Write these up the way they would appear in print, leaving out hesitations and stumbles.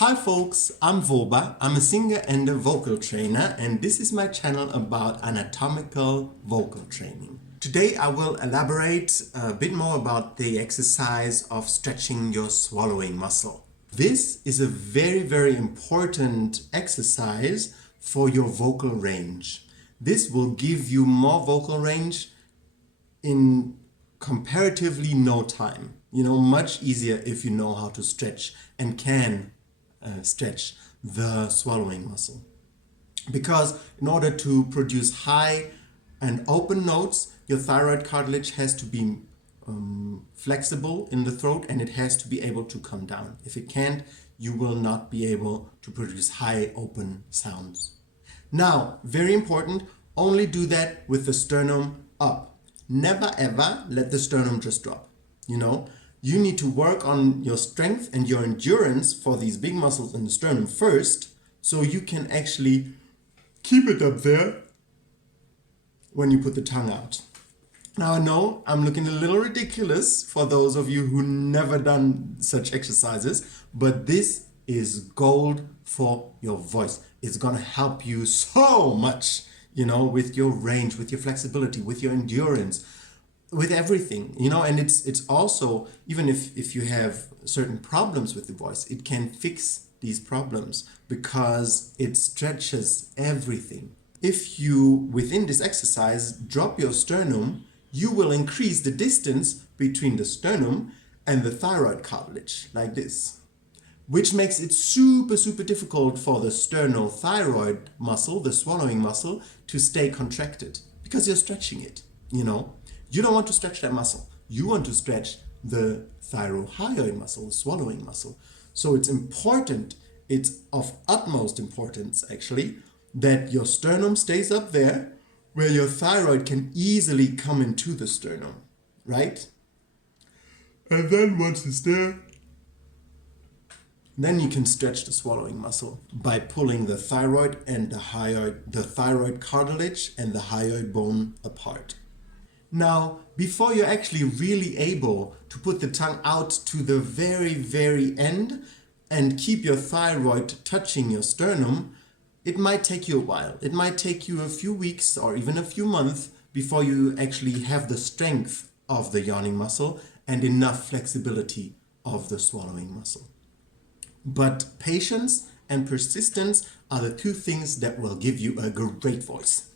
Hi folks, I'm Voba. I'm a singer and a vocal trainer, and this is my channel about anatomical vocal training. Today I will elaborate a bit more about the exercise of stretching your swallowing muscle. This is a very important exercise for your vocal range. This will give you more vocal range in comparatively no time. Much easier if you know how to stretch and can stretch the swallowing muscle. Because in order to produce high and open notes, your thyroid cartilage has to be flexible in the throat, and it has to be able to come down. If it can't, you will not be able to produce high open sounds. Now, very important, only do that with the sternum up. Never ever let the sternum just drop. You need to work on your strength and your endurance for these big muscles in the sternum first, so you can actually keep it up there when you put the tongue out. Now I know I'm looking a little ridiculous for those of you who never done such exercises, but this is gold for your voice. It's gonna help you so much, with your range, with your flexibility, with your endurance, with everything, and it's also, even if you have certain problems with the voice, it can fix these problems because it stretches everything. If you, within this exercise, drop your sternum, you will increase the distance between the sternum and the thyroid cartilage, like this, which makes it super difficult for the sternothyroid muscle, the swallowing muscle, to stay contracted because you're stretching it, You don't want to stretch that muscle. You want to stretch the thyrohyoid muscle, the swallowing muscle. So it's important, it's of utmost importance actually, that your sternum stays up there where your thyroid can easily come into the sternum, right? And then once it's there, then you can stretch the swallowing muscle by pulling the thyroid and the thyroid cartilage and the hyoid bone apart. Now, before you're actually really able to put the tongue out to the very end and keep your thyroid touching your sternum, it might take you a while. It might take you a few weeks or even a few months before you actually have the strength of the yawning muscle and enough flexibility of the swallowing muscle. But patience and persistence are the two things that will give you a great voice.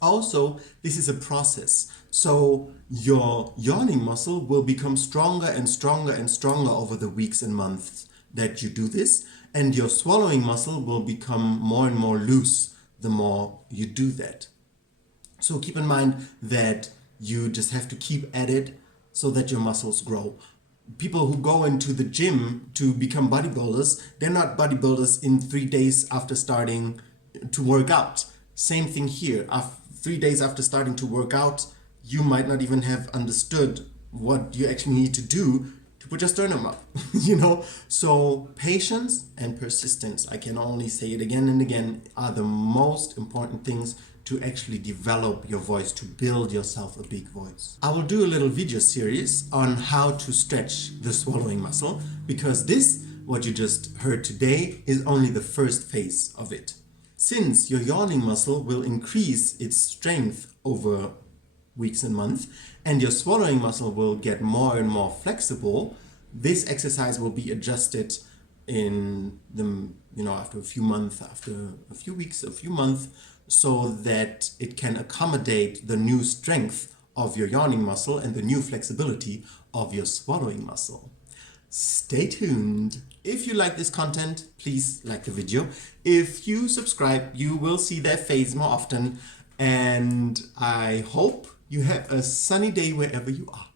Also, this is a process, so your yawning muscle will become stronger and stronger over the weeks and months that you do this, and your swallowing muscle will become more and more loose the more you do that. So keep in mind that you just have to keep at it so that your muscles grow. People who go into the gym to become bodybuilders, they're not bodybuilders in 3 days after starting to work out. Same thing here. 3 days after starting to work out, you might not even have understood what you actually need to do to put your sternum up, So patience and persistence, I can only say it again and again, are the most important things to actually develop your voice, to build yourself a big voice. I will do a little video series on how to stretch the swallowing muscle, because this, what you just heard today, is only the first phase of it. Since your yawning muscle will increase its strength over weeks and months, and your swallowing muscle will get more and more flexible, this exercise will be adjusted in the, after a few months, after a few weeks, a few months, so that it can accommodate the new strength of your yawning muscle and the new flexibility of your swallowing muscle. Stay tuned. If you like this content, please like the video. If you subscribe, you will see their face more often. And I hope you have a sunny day wherever you are.